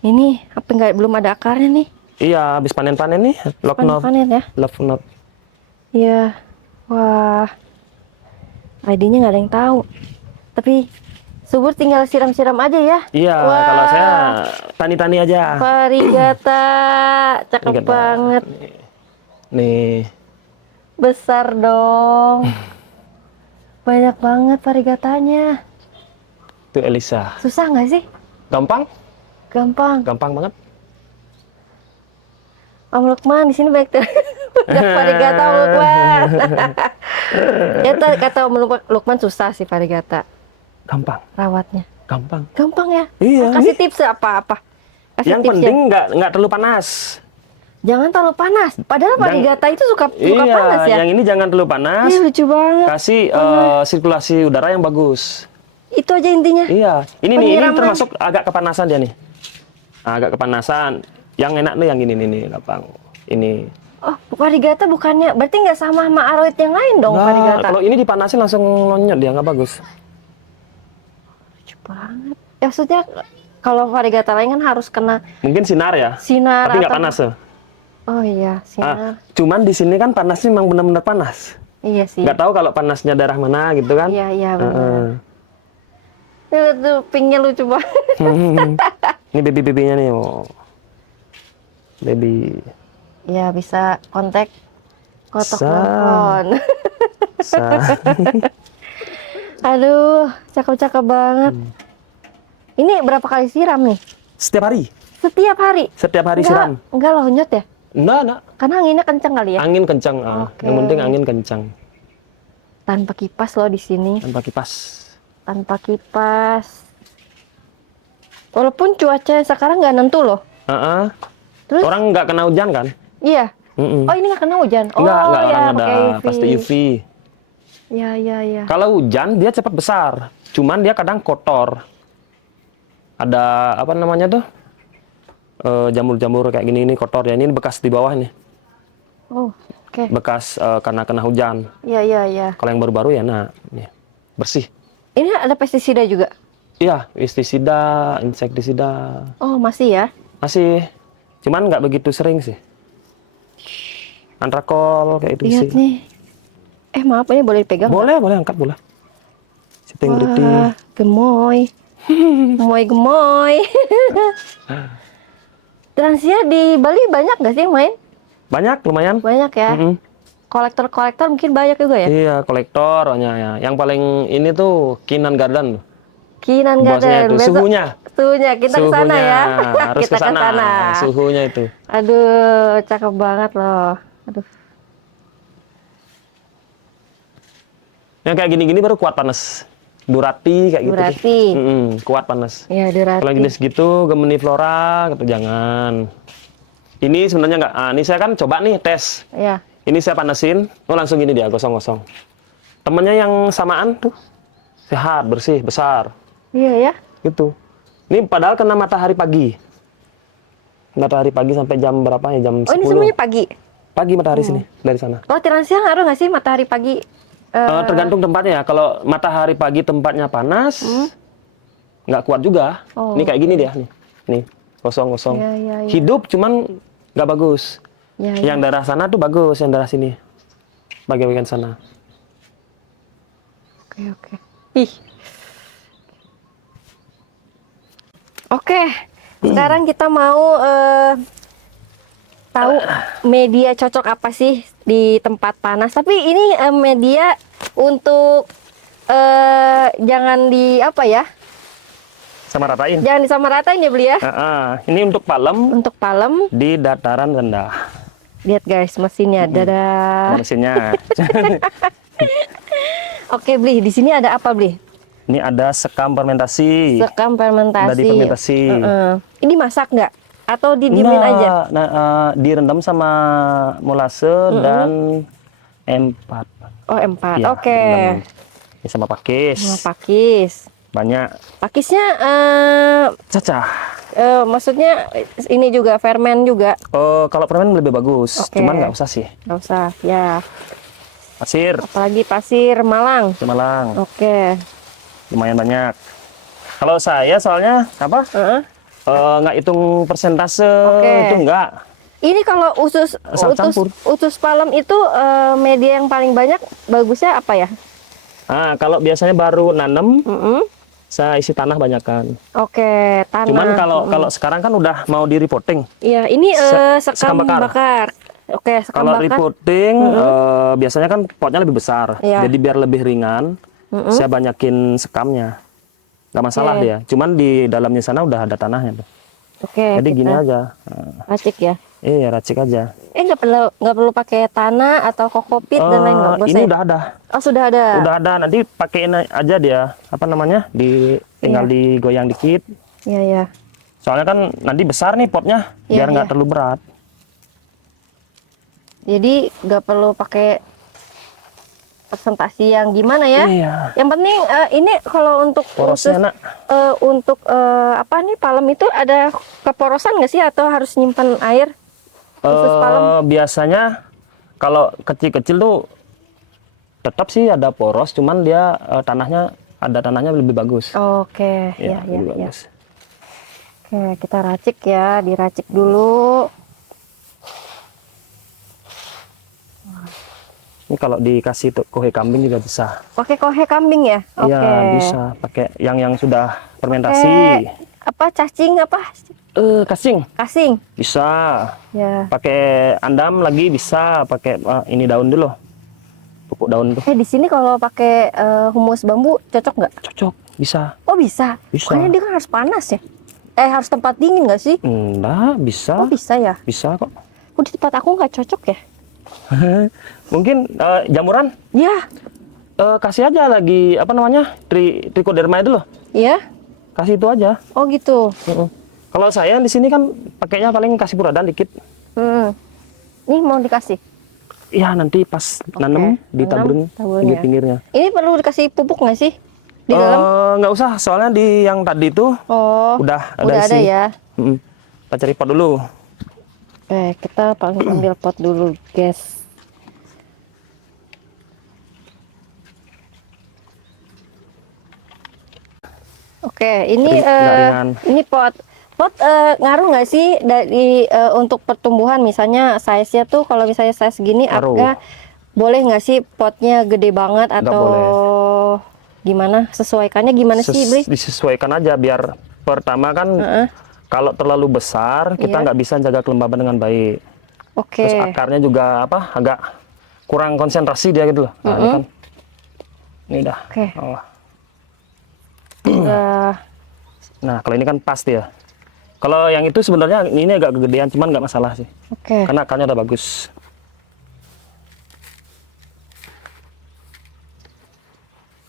Ini apa belum ada akarnya nih? Iya, habis panen-panen nih. Panen ya? Love Note. Iya. Wah. ID-nya nggak ada yang tahu. Tapi subur tinggal siram-siram aja ya? Iya, kalau saya tani-tani aja. Varigata. Cakep banget. Nih. Besar dong. Banyak banget varigatanya. Itu Elisa. Susah nggak sih? Gampang? Gampang. Gampang banget. Om Lukman di sini baik varigata Om Lukman. Ya kata Om Lukman susah sih varigata. Gampang. Rawatnya. Gampang. Gampang ya? Iya. Kasih tips apa-apa. Yang penting nggak terlalu panas. Jangan terlalu panas. Padahal varigata itu suka panas ya. Yang ini jangan terlalu panas. Iya, lucu banget. Kasih sirkulasi udara yang bagus. Itu aja intinya. Iya. Ini termasuk agak kepanasan dia nih. Agak kepanasan. Yang enak nih yang ini nih, gampang. Ini. Oh, varigata bukannya berarti nggak sama aroid yang lain dong varigata? Kalau ini dipanasin langsung lonyot dia, nggak bagus. Lucu banget. Ya, maksudnya kalau varigata lain kan harus kena mungkin sinar ya. Sinar. Tapi nggak panas tuh. Oh iya, sinar. Cuman di sini kan panasnya memang benar-benar panas. Iya sih. Nggak tahu kalau panasnya daerah mana gitu kan? Iya benar. Lihat tuh pinknya lucu banget. Ini baby-babynya nih, baby. Ya bisa kontak kotak telepon. Aduh, cakep-cakep banget. Ini berapa kali siram nih? Setiap hari. Setiap hari? Setiap hari siram. Enggak lonyot ya? Enggak. Karena anginnya kencang kali ya? Angin kencang. Yang penting angin kencang. Tanpa kipas loh di sini. Tanpa kipas. Tanpa kipas. Walaupun cuaca sekarang nggak nentu loh. Terus? Orang nggak kena hujan kan? Iya. Mm-mm. Oh ini nggak kena hujan? Oh Nggak ya, orang ada pakai UV. pasti UV. Ya. Kalau hujan dia cepat besar, cuman dia kadang kotor. Ada apa namanya tuh? Jamur-jamur kayak gini ini kotor ya. Ini bekas di bawah nih. Oh, oke. Bekas karena kena hujan. Iya. Kalau yang baru-baru ya nah, nih, bersih. Ini ada pestisida juga? Iya, pestisida, insektisida. Oh, masih ya? Masih. Cuman nggak begitu sering sih. Antrakol kayak itu Lihat sih. nih. Maaf, ini boleh dipegang? Boleh angkat boleh. Sitting pretty. Wah, gemoy. Gemoy. Transia di Bali banyak nggak sih yang main? Banyak, lumayan. Banyak ya? Mm-mm. Kolektor-kolektor mungkin banyak juga ya? Iya, kolektor ya. Yang paling ini tuh Kinan Garden. Kinan Bosnya Garden. itu, suhunya. Suhunya, kita ke sana ya. Harus Kita ke sana. kesana. Suhunya itu. Aduh, cakep banget loh. Aduh. Yang kayak gini-gini baru kuat panas. Durati kayak gitu. Durati. Kuat panas. Iya, Durati. Kalau jenis gitu, Gemeniflora, gitu jangan. Ini sebenarnya nggak. Ini saya kan coba nih tes. Iya. Ini saya panasin. Oh langsung gini dia, gosong-gosong. Temennya yang samaan tuh sehat, bersih, besar. Iya ya. Gitu. Ini padahal kena matahari pagi. Matahari pagi sampai jam berapa ya? Jam 10. Oh, ini semuanya pagi? Pagi matahari sini, dari sana. Oh, Transia ngaruh nggak sih matahari pagi? Tergantung tempatnya ya. Kalau matahari pagi tempatnya panas, nggak kuat juga. Oh, Ini kayak gini dia nih. Nih, kosong-kosong. Iya. Hidup cuman nggak bagus. Iya. Yang daerah sana tuh bagus, yang daerah sini. Bagian-bagian sana. Oke. Ih. Oke, sekarang kita mau tahu media cocok apa sih di tempat panas. Tapi ini media untuk jangan di apa ya? Sama ratain. Jangan disamaratain ya beli ya. Ini untuk palem Untuk palem, di dataran rendah. lihat guys mesinnya. Dadah. Mesinnya. Oke beli, di sini ada apa beli? Ini ada sekam fermentasi. Sekam fermentasi. Udah difermentasi. Ini masak nggak? Atau didiemin aja? Direndam sama molase dan M4. Oh M4, Iya, oke. direndam. Ini sama pakis. Nah, pakis. Banyak. Pakisnya Cacah. maksudnya ini juga fermen juga. Kalau permen lebih bagus. Oke. Cuman nggak usah sih. Nggak usah, ya. Pasir. Apalagi pasir Malang. Malang. Oke. Lumayan banyak. Kalau saya soalnya apa? Nggak hitung persentase. Oke. Itu nggak. Ini kalau Asal campur. utus palem itu media yang paling banyak bagusnya apa ya? Kalau biasanya baru nanem, Mm-mm. saya isi tanah banyakan. Oke, tanah. Cuman kalau sekarang kan udah mau di repotting. Iya, ini sekam sekam bakar. bakar. Oke, sekam Kalau bakar. repotting biasanya kan potnya lebih besar. Iya. Jadi biar lebih ringan, saya banyakin sekamnya. Nggak masalah Oke. dia. Cuman di dalamnya sana udah ada tanahnya tuh. Oke. Jadi gini kita aja. racik ya. Iya, racik aja. Nggak perlu pakai tanah atau kokopit dan lain nggak usah Ini ya? udah ada. Oh sudah ada. Udah ada. Nanti pakein aja dia. Apa namanya? Tinggal Iya. digoyang dikit. Iya. Soalnya kan nanti besar nih potnya, Iya, biar nggak iya. terlalu berat. Jadi nggak perlu pakai presentasi yang gimana ya? Iya. Yang penting ini kalau untuk Porosnya enak. untuk apa nih palem itu ada keporosan nggak sih atau harus nyimpan air? Khusus palem? Biasanya kalau kecil-kecil tuh tetap sih ada poros, cuman dia ada tanahnya lebih bagus. Oke, ya, lebih ya. bagus. Oke, kita racik ya, diracik dulu. Ini kalau dikasih kohe kambing juga bisa. Pakai kohe kambing ya? Oke. Iya, bisa. Pakai yang sudah fermentasi. Apa cacing apa? Kasing Kasing. bisa. Ya. Pakai andam lagi bisa. Pakai ini daun dulu. Pupuk daun tuh. Di sini kalau pakai humus bambu cocok nggak? Cocok, bisa. Oh bisa. Bisa. Makanya dia kan harus panas ya. Harus tempat dingin nggak sih? Enggak, bisa. Oh bisa ya. Bisa kok. Kok di tempat aku nggak cocok ya? Mungkin jamuran Ya. kasih aja lagi apa namanya trichoderma itu loh. Iya. Kasih itu aja. Oh gitu. Kalau saya di sini kan pakainya paling kasih puradan dikit. Ini mau dikasih? Ya nanti pas nanem ditaburin di ya. pinggirnya. Ini perlu dikasih pupuk nggak sih di dalam? Nggak usah, soalnya di yang tadi itu udah ada isi. ya. Kita cari pot dulu. Kita ambil pot dulu, guys. Ini pot ngaruh nggak sih dari untuk pertumbuhan, misalnya size-nya tuh kalau misalnya size gini agak boleh nggak sih potnya gede banget atau gimana? Sesuaikannya gimana sih, Bri? Disesuaikan aja biar pertama kan kalau terlalu besar kita nggak bisa jaga kelembaban dengan baik. Terus akarnya juga agak kurang konsentrasi dia gitu loh. Nah, ini kan ini udah. Nah, kalau ini kan pas dia. Kalau yang itu sebenarnya ini agak kegedean, cuman nggak masalah sih. Karena akarnya udah bagus.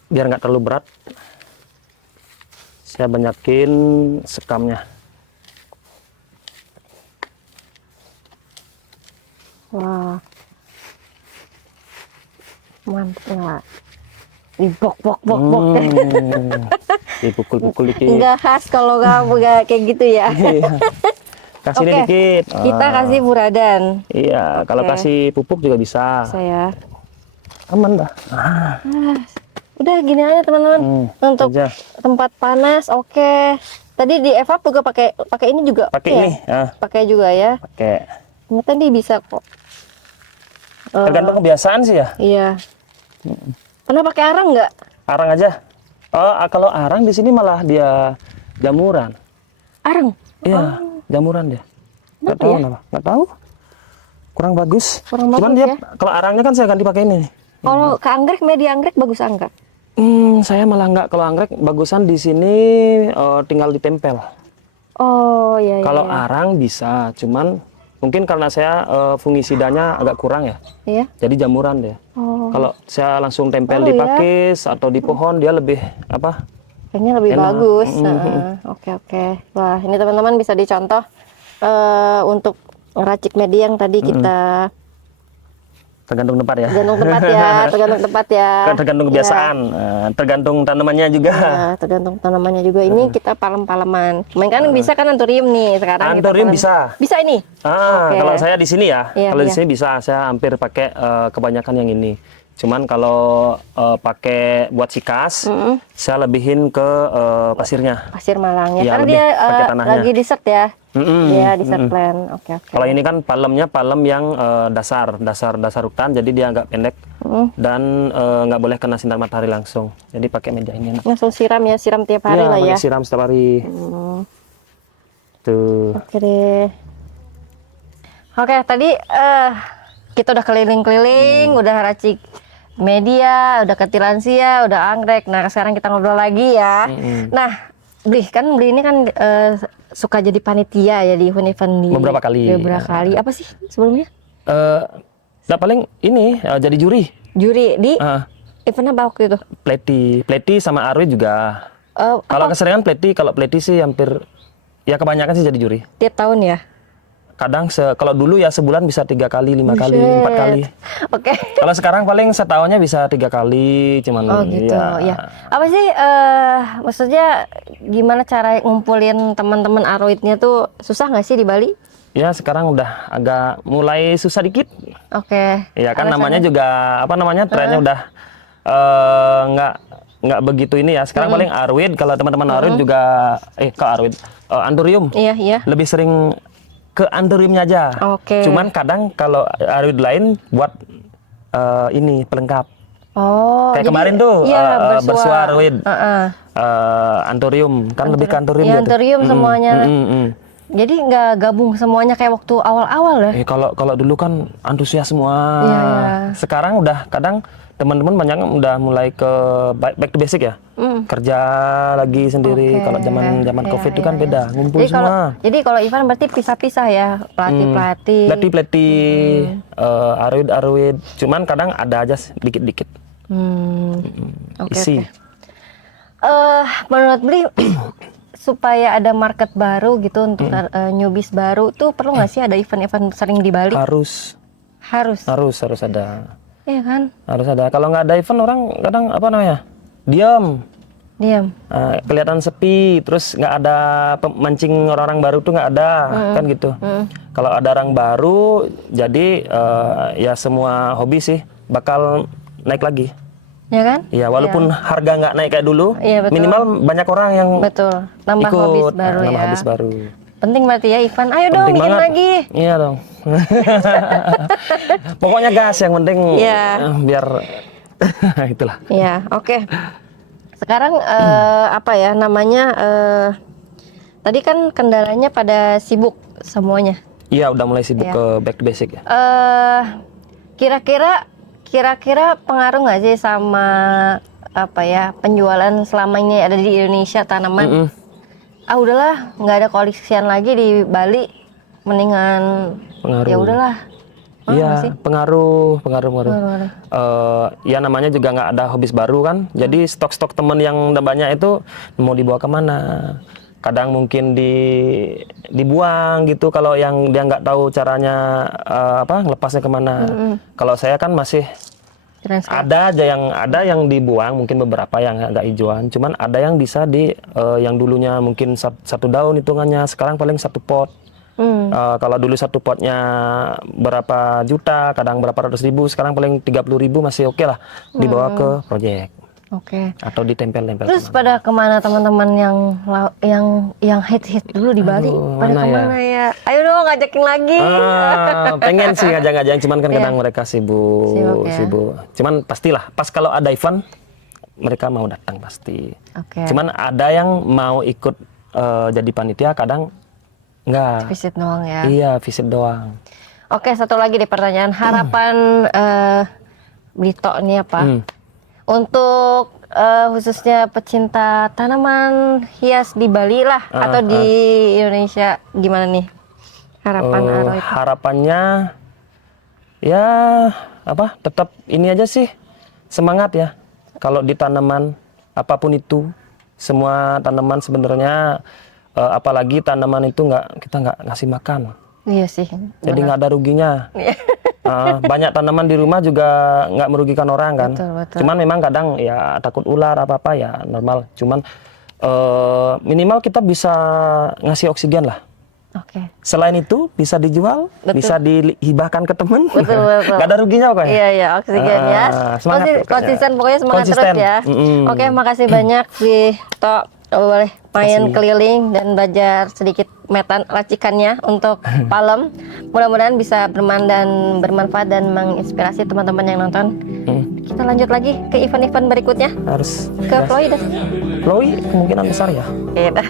Biar nggak terlalu berat, saya banyakin sekamnya. Wah, mantap nggak? Dibok. Dipukul-pukul dikit. Nggak khas kalau kamu nggak kayak gitu ya. Kasih dikit. Kita kasih puradan. Iya, kalau kasih pupuk juga bisa. Saya. Aman dah. Udah gini aja teman-teman. Untuk tempat panas, Tadi di evap juga pakai ini juga. Pakai ini. Pakai juga ya. Pakai. Ini tadi bisa kok. Tergantung kebiasaan sih ya. Iya. Pernah pakai arang nggak? Arang aja. Kalau arang di sini malah dia jamuran. Arang? Iya, jamuran dia. Nggak tahu kenapa. Nggak tahu. Kurang bagus. Cuman dia kalau arangnya kan saya ganti pakai ini. Kalau ke anggrek, media anggrek bagus anggrek. Saya malah nggak, kalau anggrek bagusan di sini tinggal ditempel. Iya. Kalau arang bisa, cuman mungkin karena saya fungisidanya agak kurang ya. Iya. Jadi jamuran deh. Kalau saya langsung tempel di pakis atau di pohon dia lebih kayaknya lebih bagus. Oke. Wah, ini teman-teman bisa dicontoh untuk racik media yang tadi kita. Tergantung tempat ya. Tergantung tempat ya. Tergantung kebiasaan, tergantung tanamannya juga. Tergantung tanamannya juga. Ini kita palem-paleman. Kemarin kan bisa kan anthurium nih, sekarang anthurium bisa. Bisa ini? Kalau saya di sini ya, kalau di sini bisa. Saya hampir pakai kebanyakan yang ini. Cuman kalau pakai buat sikas, saya lebihin ke pasirnya. Pasir Malang ya, karena dia lagi dessert ya. Iya, dessert plant. Oke. Kalau ini kan palemnya palem yang dasar hutan, jadi dia agak pendek dan nggak boleh kena sinar matahari langsung. Jadi pakai meja ini. Langsung siram tiap hari lah ya. Siram setiap hari. Tuh. Oke deh. Oke, tadi kita udah keliling-keliling, udah racik media, udah ketilansia, udah anggrek. Nah, sekarang kita ngobrol lagi ya. Nah, Bri ini kan suka jadi panitia ya di event di beberapa kali. Apa sih sebelumnya? Paling ini jadi juri di event apa waktu itu? Pleti sama Arwi juga. Kalau keseringan kalau pleti sih hampir ya kebanyakan sih jadi juri. Tiap tahun ya? Kadang kalau dulu ya sebulan bisa 3 kali, 5 kali, 4 kali. Kalau sekarang paling setahunnya bisa 3 kali, cuman gitu ya. Apa sih maksudnya gimana cara ngumpulin teman-teman Aroidnya tuh, susah nggak sih di Bali? Ya sekarang udah agak mulai susah dikit. Ya kan namanya juga trennya udah nggak begitu ini ya. Sekarang paling Arwid, kalau teman-teman Arwid juga Anthurium. Iya. Lebih sering ke anthuriumnya aja. Cuman kadang kalau Arwid lain buat ini pelengkap. Kayak kemarin tuh bersua Arwid. Anthurium kan lebih ke anthurium gitu. Anthurium semuanya. Jadi nggak gabung semuanya kayak waktu awal-awal ya? Kalau dulu kan antusias semua. Sekarang udah kadang teman-teman banyak udah mulai ke back to basic ya. Kerja lagi sendiri. Kalau zaman COVID itu kan beda, ngumpul semua. Jadi kalau event berarti pisah-pisah ya, pelatih, Arwid. Cuman kadang ada aja dikit-dikit. Isi. Menurut Bri, supaya ada market baru gitu untuk newbies baru tuh perlu nggak sih ada event-event sering di Bali? Harus ada. Iya kan? Harus ada. Kalau nggak ada event orang kadang apa namanya? Diam. Kelihatan sepi, terus nggak ada mancing orang-orang baru tuh nggak ada, kan gitu. Kalau ada orang baru, jadi ya semua hobi sih bakal naik lagi. Ya kan? Ya walaupun harga nggak naik kayak dulu, minimal banyak orang yang nambah ikut, hobis baru nambah ya. habis baru. Penting berarti ya Ivan. Ayo dong Penting bikin banget. lagi. Iya dong. Pokoknya gas yang penting biar itulah. Ya, oke. Sekarang apa ya namanya? Tadi kan kendalanya pada sibuk semuanya. Iya, udah mulai sibuk Ya. ke back to basic ya. Kira-kira pengaruh nggak sih sama apa ya penjualan selama ini ada di Indonesia tanaman? Udahlah nggak ada koleksian lagi di Bali, mendingan Pengaruh. ya udahlah. Iya, pengaruh. Ya namanya juga nggak ada hobis baru kan. Jadi stok temen yang udah banyak itu mau dibawa kemana? Kadang mungkin dibuang gitu kalau yang dia nggak tahu caranya lepasnya kemana. Kalau saya kan masih Keren sekali. ada yang dibuang, mungkin beberapa yang agak hijauan. Cuman ada yang bisa yang dulunya mungkin satu daun hitungannya, sekarang paling satu pot. Kalau dulu satu potnya berapa juta, kadang berapa ratus ribu, sekarang paling 30.000 masih oke lah dibawa ke proyek. Oke. Atau ditempel-tempel. Terus pada kemana teman-teman yang hit dulu di Bali? Pada kemana ya? Ayo dong ngajakin lagi. Pengen sih ngajak-ngajak, cuman kan kadang mereka sibuk. Cuman pastilah pas kalau ada event mereka mau datang pasti. Cuman ada yang mau ikut jadi panitia, kadang enggak. Visit doang ya. Iya, visit doang. Oke, satu lagi deh pertanyaan. Harapan Blito nih apa? Untuk khususnya pecinta tanaman hias di Bali lah atau di Indonesia, gimana nih harapan Aro itu? Harapannya ya tetap ini aja sih, semangat ya. Kalau di tanaman apapun itu, semua tanaman sebenarnya apalagi tanaman itu kita nggak ngasih makan. Iya sih. Jadi nggak ada ruginya. Banyak tanaman di rumah juga nggak merugikan orang kan. Betul. Cuman memang kadang ya takut ular apa ya normal. Cuman minimal kita bisa ngasih oksigen lah. Oke. Selain itu bisa dijual, bisa dihibahkan ke temen. Betul. Gak ada ruginya kok ya. Iya oksigen ya. Semangat Konsisten pokoknya semangat konsisten. terus ya. Oke, makasih banyak Blito. Boleh main keliling dan belajar sedikit metan racikannya untuk palem. Mudah-mudahan bisa bermanfaat dan menginspirasi teman-teman yang nonton. Kita lanjut lagi ke event-event berikutnya. Harus ke Chloe dah. Chloe kemungkinan besar ya. Kita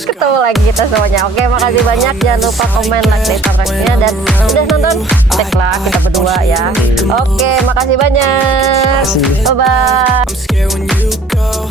ketemu lagi kita semuanya. Oke, makasih banyak. Jangan lupa komen, like, dan subscribe-nya. Dan udah nonton, ceklah kita berdua ya. Oke, makasih banyak. Bye-bye. I'm scared when you go.